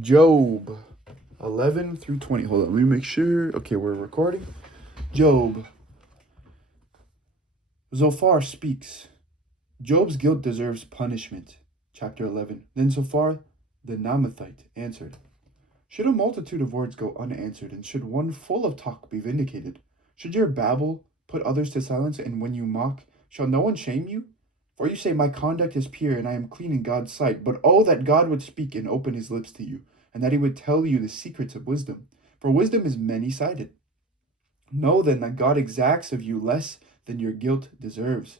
Job 11 through 20. Hold on, let me make sure. Okay, we're recording. Job. Zophar speaks. Job's guilt deserves punishment. Chapter 11. Then Zophar the Naamathite answered, should a multitude of words go unanswered, and should one full of talk be vindicated? Should your babble put others to silence, and when you mock, shall no one shame you? For you say, my conduct is pure, and I am clean in God's sight. But oh, that God would speak and open his lips to you, and that he would tell you the secrets of wisdom. For wisdom is many-sided. Know then that God exacts of you less than your guilt deserves.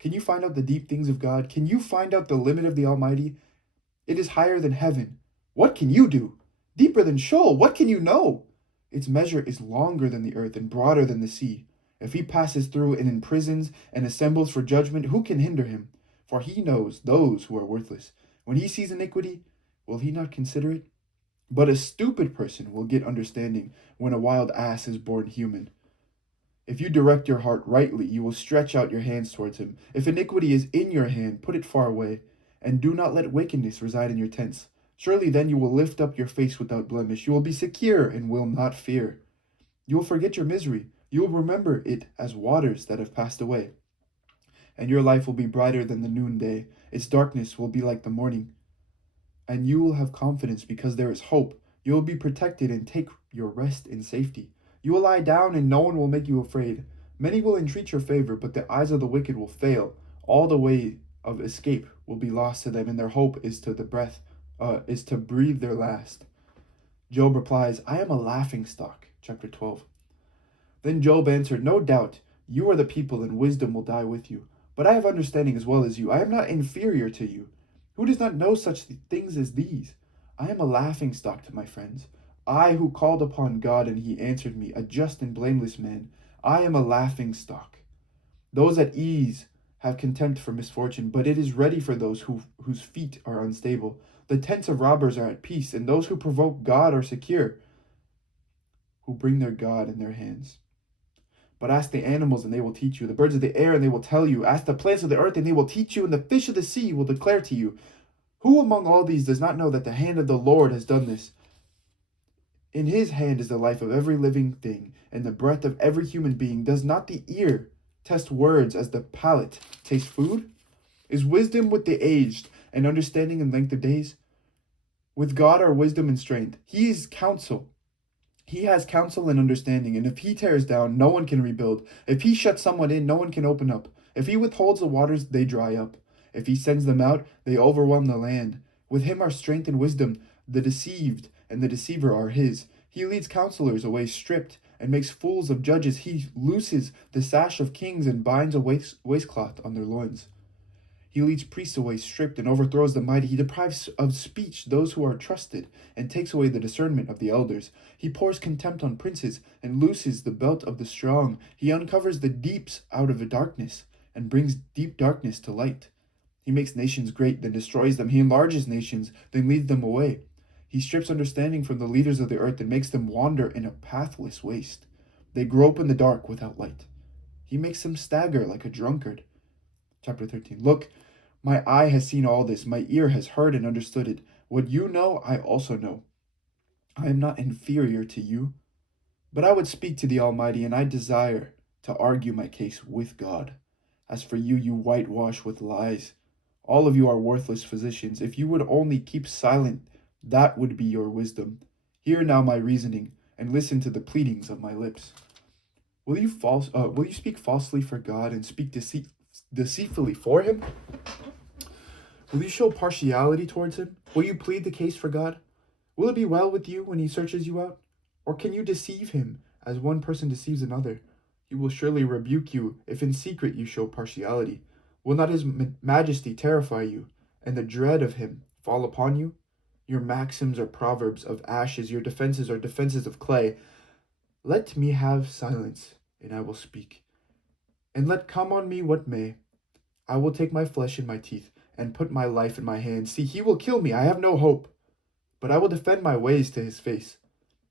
Can you find out the deep things of God? Can you find out the limit of the Almighty? It is higher than heaven. What can you do? Deeper than Sheol, what can you know? Its measure is longer than the earth and broader than the sea. If he passes through and imprisons and assembles for judgment, who can hinder him? For he knows those who are worthless. When he sees iniquity, will he not consider it? But a stupid person will get understanding when a wild ass is born human. If you direct your heart rightly, you will stretch out your hands towards him. If iniquity is in your hand, put it far away, and do not let wickedness reside in your tents. Surely then you will lift up your face without blemish. You will be secure and will not fear. You will forget your misery. You will remember it as waters that have passed away. And your life will be brighter than the noonday. Its darkness will be like the morning. And you will have confidence because there is hope. You will be protected and take your rest in safety. You will lie down and no one will make you afraid. Many will entreat your favor, but the eyes of the wicked will fail. All the way of escape will be lost to them, and their hope is to breathe their last. Job replies, I am a laughing stock. Chapter 12. Then Job answered, no doubt, you are the people, and wisdom will die with you. But I have understanding as well as you. I am not inferior to you. Who does not know such things as these? I am a laughing stock to my friends. I who called upon God, and he answered me, a just and blameless man. I am a laughing stock. Those at ease have contempt for misfortune, but it is ready for those whose feet are unstable. The tents of robbers are at peace, and those who provoke God are secure, who bring their God in their hands. But ask the animals, and they will teach you, the birds of the air, and they will tell you. Ask the plants of the earth, and they will teach you, and the fish of the sea will declare to you. Who among all these does not know that the hand of the Lord has done this? In his hand is the life of every living thing, and the breath of every human being. Does not the ear test words as the palate tastes food? Is wisdom with the aged, and understanding in length of days? With God are wisdom and strength. He is counsel. He has counsel and understanding, and if he tears down, no one can rebuild. If he shuts someone in, no one can open up. If he withholds the waters, they dry up. If he sends them out, they overwhelm the land. With him are strength and wisdom. The deceived and the deceiver are his. He leads counselors away stripped, and makes fools of judges. He looses the sash of kings, and binds a waistcloth on their loins. He leads priests away stripped, and overthrows the mighty. He deprives of speech those who are trusted, and takes away the discernment of the elders. He pours contempt on princes, and looses the belt of the strong. He uncovers the deeps out of the darkness, and brings deep darkness to light. He makes nations great, then destroys them. He enlarges nations, then leads them away. He strips understanding from the leaders of the earth, and makes them wander in a pathless waste. They grope in the dark without light. He makes them stagger like a drunkard. Chapter 13. Look, my eye has seen all this. My ear has heard and understood it. What you know, I also know. I am not inferior to you. But I would speak to the Almighty, and I desire to argue my case with God. As for you, you whitewash with lies. All of you are worthless physicians. If you would only keep silent, that would be your wisdom. Hear now my reasoning, and listen to the pleadings of my lips. Will you speak falsely for God, and speak deceitfully for him? Will you show partiality towards him? Will you plead the case for God? Will it be well with you when he searches you out? Or can you deceive him as one person deceives another? He will surely rebuke you if in secret you show partiality. Will not his majesty terrify you, and the dread of him fall upon you? Your maxims are proverbs of ashes, your defenses are defenses of clay. Let me have silence, and I will speak. And let come on me what may. I will take my flesh in my teeth, and put my life in my hands. See, he will kill me, I have no hope. But I will defend my ways to his face.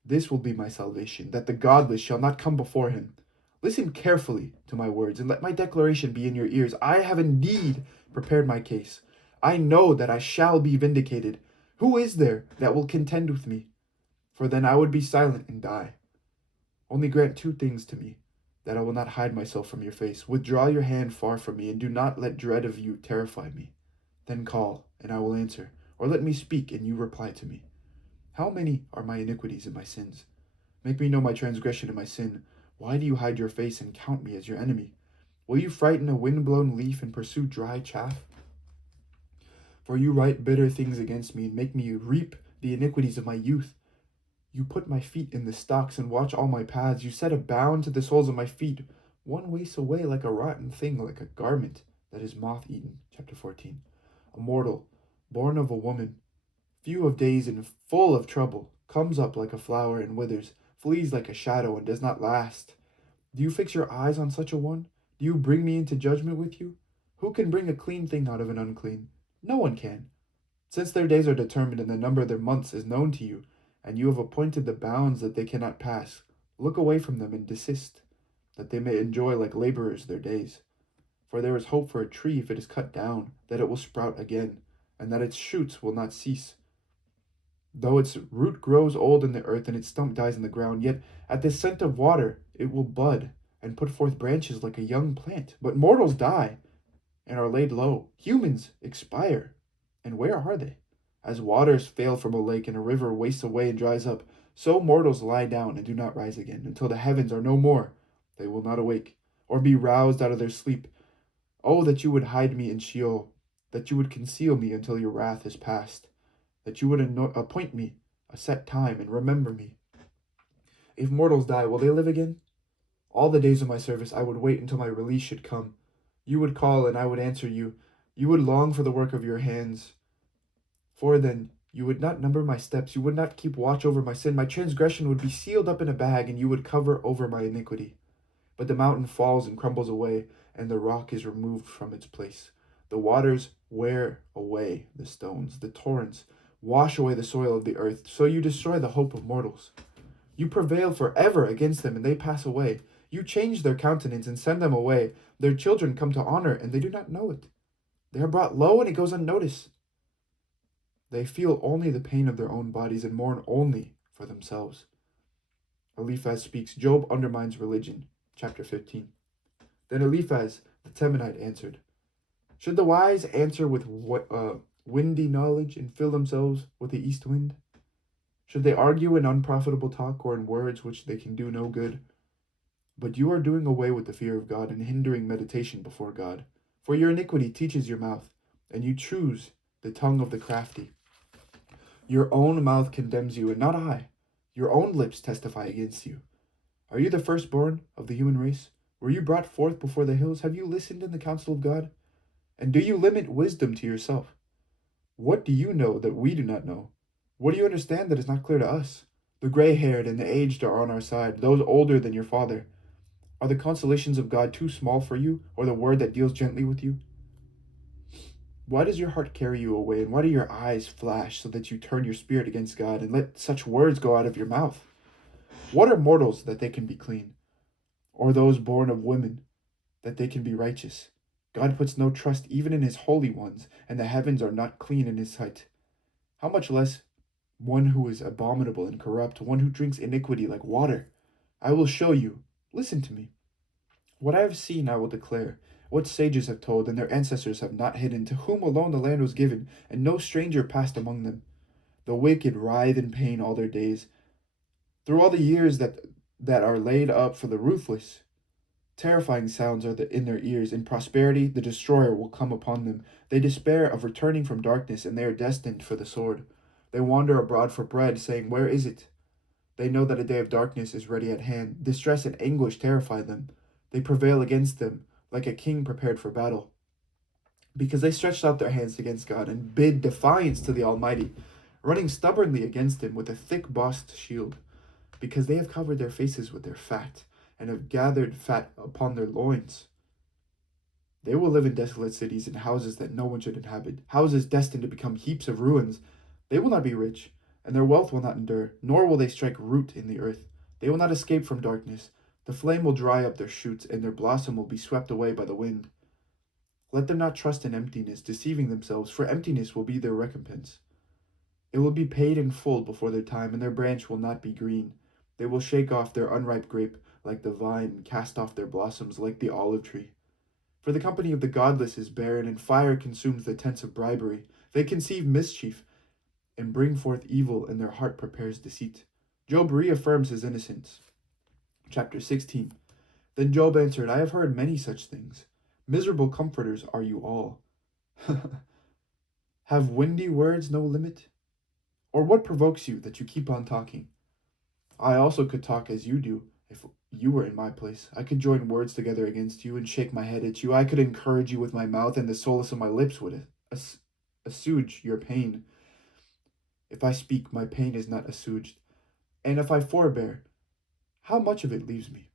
This will be my salvation, that the godless shall not come before him. Listen carefully to my words, and let my declaration be in your ears. I have indeed prepared my case. I know that I shall be vindicated. Who is there that will contend with me? For then I would be silent and die. Only grant two things to me, that I will not hide myself from your face. Withdraw your hand far from me, and do not let dread of you terrify me. Then call, and I will answer, or let me speak, and you reply to me. How many are my iniquities and my sins? Make me know my transgression and my sin. Why do you hide your face and count me as your enemy? Will you frighten a wind-blown leaf and pursue dry chaff? For you write bitter things against me and make me reap the iniquities of my youth. You put my feet in the stocks and watch all my paths. You set a bound to the soles of my feet. One wastes away like a rotten thing, like a garment that is moth-eaten. Chapter 14. A mortal, born of a woman, few of days and full of trouble, comes up like a flower and withers, flees like a shadow and does not last. Do you fix your eyes on such a one? Do you bring me into judgment with you? Who can bring a clean thing out of an unclean? No one can. Since their days are determined and the number of their months is known to you, and you have appointed the bounds that they cannot pass, look away from them and desist, that they may enjoy like laborers their days. For there is hope for a tree if it is cut down, that it will sprout again, and that its shoots will not cease. Though its root grows old in the earth and its stump dies in the ground, yet at the scent of water it will bud and put forth branches like a young plant. But mortals die and are laid low. Humans expire. And where are they? As waters fail from a lake and a river wastes away and dries up, so mortals lie down and do not rise again until the heavens are no more. They will not awake or be roused out of their sleep. Oh, that you would hide me in Sheol, that you would conceal me until your wrath is past, that you would appoint me a set time and remember me. If mortals die, will they live again? All the days of my service I would wait until my release should come. You would call and I would answer you. You would long for the work of your hands. For then you would not number my steps. You would not keep watch over my sin. My transgression would be sealed up in a bag, and you would cover over my iniquity. But the mountain falls and crumbles away, and the rock is removed from its place. The waters wear away the stones. The torrents wash away the soil of the earth. So you destroy the hope of mortals. You prevail forever against them, and they pass away. You change their countenance and send them away. Their children come to honor, and they do not know it. They are brought low, and it goes unnoticed. They feel only the pain of their own bodies and mourn only for themselves. Eliphaz speaks. Job undermines religion. Chapter 15. Then Eliphaz the Temanite answered, Should the wise answer with windy knowledge and fill themselves with the east wind? Should they argue in unprofitable talk or in words which they can do no good? But you are doing away with the fear of God and hindering meditation before God. For your iniquity teaches your mouth, and you choose the tongue of the crafty. Your own mouth condemns you, and not I. Your own lips testify against you. Are you the firstborn of the human race? Were you brought forth before the hills? Have you listened in the counsel of God? And do you limit wisdom to yourself? What do you know that we do not know? What do you understand that is not clear to us? The gray-haired and the aged are on our side, those older than your father. Are the consolations of God too small for you, or the word that deals gently with you? Why does your heart carry you away, and why do your eyes flash so that you turn your spirit against God and let such words go out of your mouth? What are mortals that they can be clean, or those born of women that they can be righteous? God puts no trust even in his holy ones, and the heavens are not clean in his sight. How much less one who is abominable and corrupt, one who drinks iniquity like water? I will show you. Listen to me. What I have seen I will declare. What sages have told, and their ancestors have not hidden, to whom alone the land was given, and no stranger passed among them. The wicked writhe in pain all their days, through all the years that are laid up for the ruthless. Terrifying sounds are in their ears. In prosperity the destroyer will come upon them. They despair of returning from darkness, and they are destined for the sword. They wander abroad for bread, saying, Where is it? They know that a day of darkness is ready at hand. Distress and anguish terrify them. They prevail against them, like a king prepared for battle. Because they stretched out their hands against God and bid defiance to the Almighty, running stubbornly against him with a thick-bossed shield. Because they have covered their faces with their fat, and have gathered fat upon their loins. They will live in desolate cities, in houses that no one should inhabit, houses destined to become heaps of ruins. They will not be rich, and their wealth will not endure, nor will they strike root in the earth. They will not escape from darkness. The flame will dry up their shoots, and their blossom will be swept away by the wind. Let them not trust in emptiness, deceiving themselves, for emptiness will be their recompense. It will be paid in full before their time, and their branch will not be green. They will shake off their unripe grape like the vine, and cast off their blossoms like the olive tree. For the company of the godless is barren, and fire consumes the tents of bribery. They conceive mischief, and bring forth evil, and their heart prepares deceit. Job reaffirms his innocence. Chapter 16. Then Job answered, I have heard many such things. Miserable comforters are you all. Have windy words no limit? Or what provokes you that you keep on talking? I also could talk as you do, if you were in my place. I could join words together against you and shake my head at you. I could encourage you with my mouth, and the solace of my lips would assuage your pain. If I speak, my pain is not assuaged. And if I forbear, how much of it leaves me?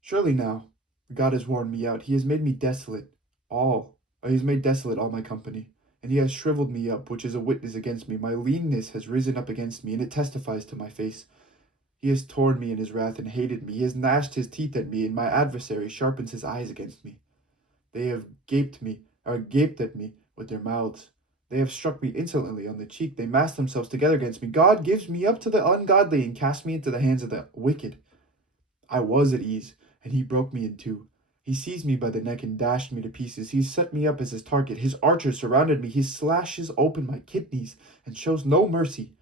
Surely now, God has worn me out. He has made me desolate. He has made desolate all my company. And he has shriveled me up, which is a witness against me. My leanness has risen up against me, and it testifies to my face. He has torn me in his wrath and hated me. He has gnashed his teeth at me, and my adversary sharpens his eyes against me. They have gaped at me with their mouths. They have struck me insolently on the cheek. They mass themselves together against me. God gives me up to the ungodly and casts me into the hands of the wicked. I was at ease, and he broke me in two. He seized me by the neck and dashed me to pieces. He set me up as his target. His archers surrounded me. He slashes open my kidneys and shows no mercy.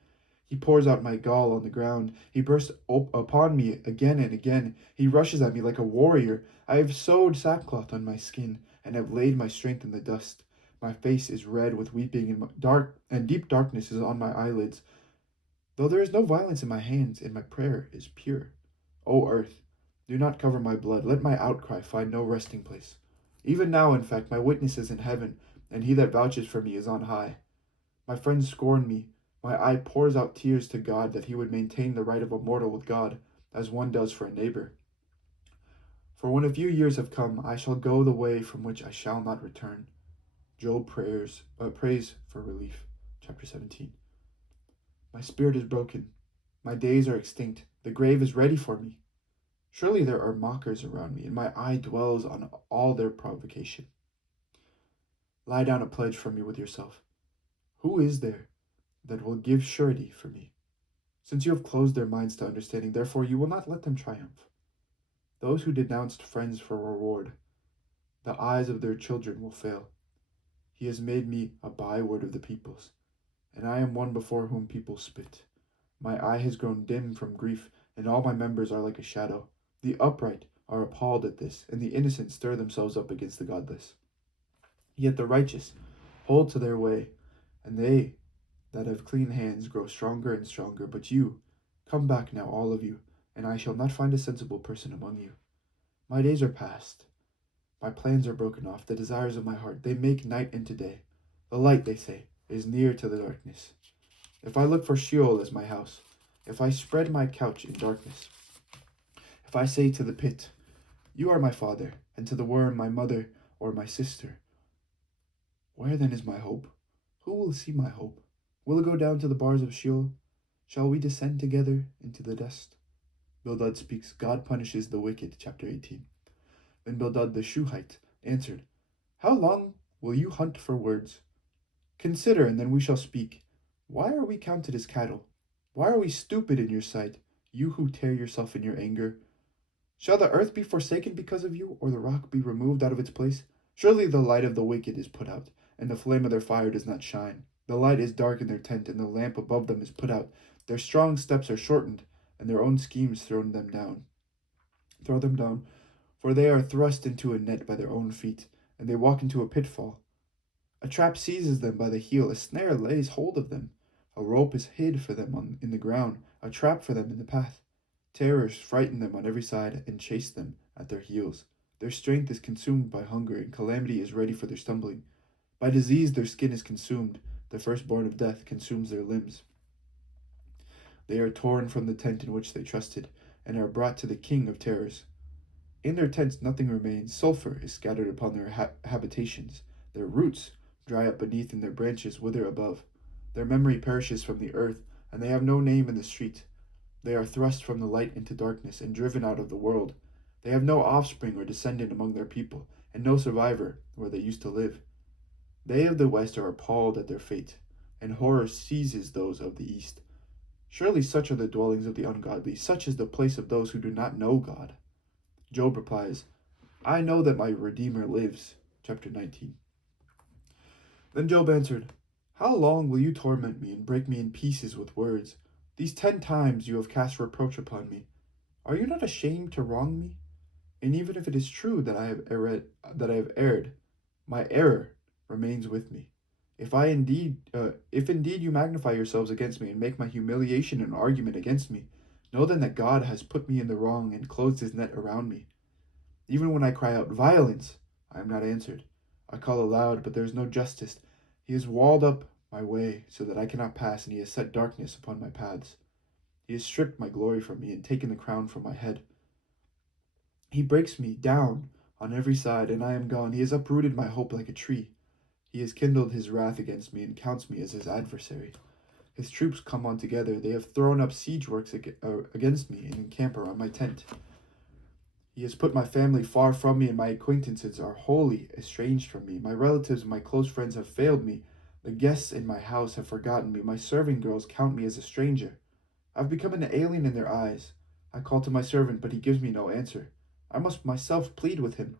He pours out my gall on the ground. He bursts upon me again and again. He rushes at me like a warrior. I have sewed sackcloth on my skin and have laid my strength in the dust. My face is red with weeping, and deep darkness is on my eyelids. Though there is no violence in my hands, and my prayer is pure. O earth, do not cover my blood. Let my outcry find no resting place. Even now, in fact, my witness is in heaven, and he that vouches for me is on high. My friends scorn me. My eye pours out tears to God that he would maintain the right of a mortal with God, as one does for a neighbor. For when a few years have come, I shall go the way from which I shall not return. Job prays for relief. Chapter 17. My spirit is broken. My days are extinct. The grave is ready for me. Surely there are mockers around me, and my eye dwells on all their provocation. Lie down a pledge for me with yourself. Who is there that will give surety for me? Since you have closed their minds to understanding, therefore you will not let them triumph. Those who denounced friends for reward, the eyes of their children will fail. He has made me a byword of the peoples, and I am one before whom people spit. My eye has grown dim from grief, and all my members are like a shadow. The upright are appalled at this, and the innocent stir themselves up against the godless. Yet the righteous hold to their way, and they that have clean hands grow stronger and stronger. But you, come back now, all of you, and I shall not find a sensible person among you. My days are past. My plans are broken off, the desires of my heart. They make night into day. The light, they say, is near to the darkness. If I look for Sheol as my house, if I spread my couch in darkness, if I say to the pit, you are my father, and to the worm, my mother or my sister, where then is my hope? Who will see my hope? Will it go down to the bars of Sheol? Shall we descend together into the dust? Bildad speaks, God punishes the wicked. Chapter 18. Then Bildad the Shuhite answered, how long will you hunt for words? Consider, and then we shall speak. Why are we counted as cattle? Why are we stupid in your sight, you who tear yourself in your anger? Shall the earth be forsaken because of you, or the rock be removed out of its place? Surely the light of the wicked is put out, and the flame of their fire does not shine. The light is dark in their tent, and the lamp above them is put out. Their strong steps are shortened, and their own schemes throw them down. For they are thrust into a net by their own feet, and they walk into a pitfall. A trap seizes them by the heel, a snare lays hold of them. A rope is hid for them in the ground, a trap for them in the path. Terrors frighten them on every side and chase them at their heels. Their strength is consumed by hunger, and calamity is ready for their stumbling. By disease their skin is consumed, the firstborn of death consumes their limbs. They are torn from the tent in which they trusted, and are brought to the king of terrors. In their tents nothing remains, sulfur is scattered upon their habitations. Their roots dry up beneath, and their branches wither above. Their memory perishes from the earth, and they have no name in the street. They are thrust from the light into darkness, and driven out of the world. They have no offspring or descendant among their people, and no survivor where they used to live. They of the West are appalled at their fate, and horror seizes those of the east. Surely such are the dwellings of the ungodly, such is the place of those who do not know God. Job replies, I know that my Redeemer lives. Chapter 19. Then Job answered, How long will you torment me and break me in pieces with words? These 10 times you have cast reproach upon me. Are you not ashamed to wrong me? And even if it is true that I have erred, my error remains with me. If indeed you magnify yourselves against me and make my humiliation an argument against me, know then that God has put me in the wrong and closed his net around me. Even when I cry out, violence, I am not answered. I call aloud, but there is no justice. He has walled up my way so that I cannot pass, and he has set darkness upon my paths. He has stripped my glory from me and taken the crown from my head. He breaks me down on every side, and I am gone. He has uprooted my hope like a tree. He has kindled his wrath against me and counts me as his adversary. His troops come on together. They have thrown up siege works against me and encamp around my tent. He has put my family far from me, and my acquaintances are wholly estranged from me. My relatives and my close friends have failed me. The guests in my house have forgotten me. My serving girls count me as a stranger. I've become an alien in their eyes. I call to my servant, but he gives me no answer. I must myself plead with him.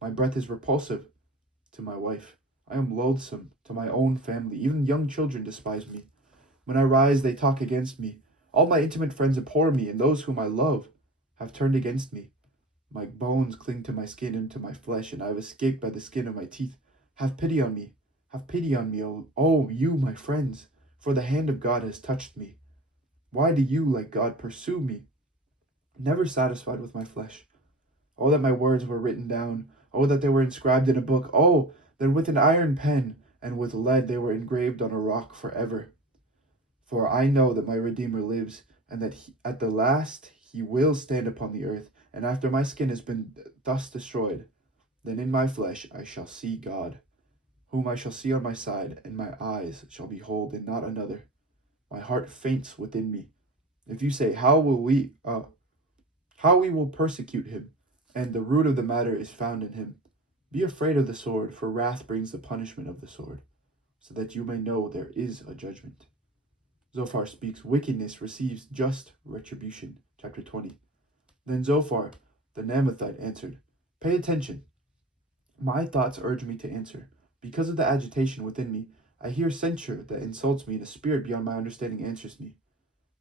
My breath is repulsive to my wife. I am loathsome to my own family. Even young children despise me. When I rise, they talk against me. All my intimate friends abhor me, and those whom I love have turned against me. My bones cling to my skin and to my flesh, and I have escaped by the skin of my teeth. Have pity on me. Have pity on me, oh, you, my friends, for the hand of God has touched me. Why do you, like God, pursue me? Never satisfied with my flesh. Oh, that my words were written down. Oh, that they were inscribed in a book. Oh, that with an iron pen and with lead they were engraved on a rock forever. For I know that my Redeemer lives, and that at the last he will stand upon the earth. And after my skin has been thus destroyed, then in my flesh I shall see God, whom I shall see on my side, and my eyes shall behold, and not another. My heart faints within me. If you say, how we will persecute him, and the root of the matter is found in him, be afraid of the sword, for wrath brings the punishment of the sword, so that you may know there is a judgment. Zophar speaks, wickedness receives just retribution. Chapter 20. Then Zophar, the Naamathite, answered, Pay attention. My thoughts urge me to answer. Because of the agitation within me, I hear censure that insults me, and a spirit beyond my understanding answers me.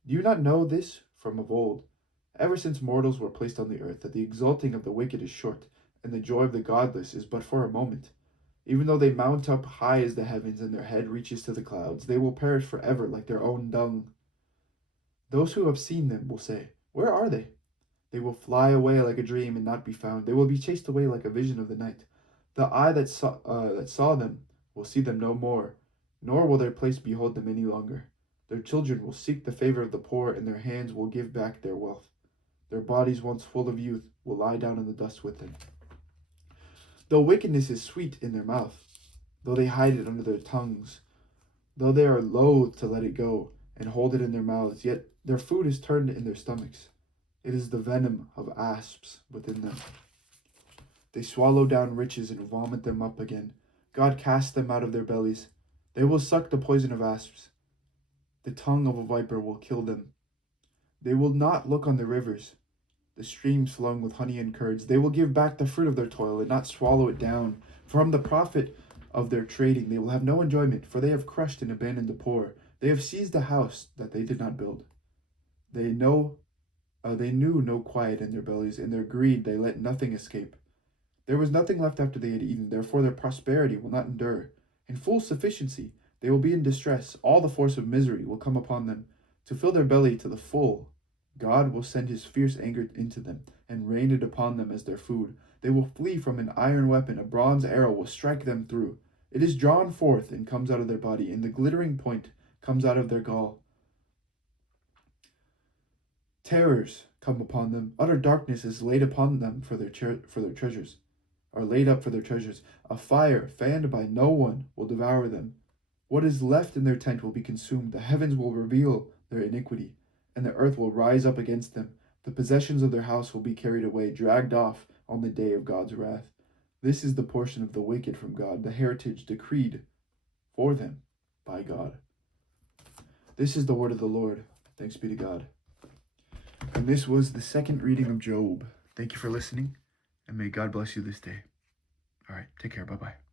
Do you not know this from of old, ever since mortals were placed on the earth, that the exulting of the wicked is short, and the joy of the godless is but for a moment? Even though they mount up high as the heavens, and their head reaches to the clouds, they will perish forever like their own dung. Those who have seen them will say, Where are they? They will fly away like a dream and not be found. They will be chased away like a vision of the night. The eye that saw them will see them no more, nor will their place behold them any longer. Their children will seek the favor of the poor, and their hands will give back their wealth. Their bodies, once full of youth, will lie down in the dust with them. Though wickedness is sweet in their mouth, though they hide it under their tongues, though they are loath to let it go and hold it in their mouths, yet their food is turned in their stomachs. It is the venom of asps within them. They swallow down riches and vomit them up again. God casts them out of their bellies. They will suck the poison of asps. The tongue of a viper will kill them. They will not look on the rivers, the streams flowing with honey and curds. They will give back the fruit of their toil and not swallow it down. From the profit of their trading they will have no enjoyment, for they have crushed and abandoned the poor. They have seized a house that they did not build. They knew no quiet in their bellies. In their greed they let nothing escape. There was nothing left after they had eaten, therefore their prosperity will not endure. In full sufficiency they will be in distress. All the force of misery will come upon them. To fill their belly to the full, God will send his fierce anger into them, and rain it upon them as their food. They will flee from an iron weapon. A bronze arrow will strike them through. It is drawn forth and comes out of their body, and the glittering point comes out of their gall. Terrors come upon them. Utter darkness is laid upon them for their treasures, are laid up for their treasures. A fire, fanned by no one, will devour them. What is left in their tent will be consumed. The heavens will reveal their iniquity, and the earth will rise up against them. The possessions of their house will be carried away, dragged off on the day of God's wrath. This is the portion of the wicked from God, the heritage decreed for them by God. This is the word of the Lord. Thanks be to God. And this was the second reading of Job. Thank you for listening, and may God bless you this day. All right, take care. Bye-bye.